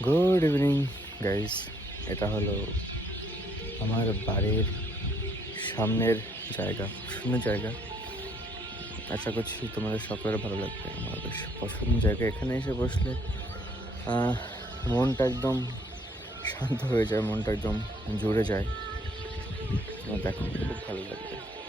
Good evening guys. এটা হলো আমার বাড়ির সামনের জায়গা, সুন্দর জায়গা। আশা করছি তোমাদের সকলের ভালো লাগবে। আমার বেশ পছন্দের জায়গা। এখানে এসে বসলে আহ, মনটা একদম শান্ত হয়ে যায়, মনটা একদম জুড়ে যায়। তোমার দেখো খুব ভালো লাগবে।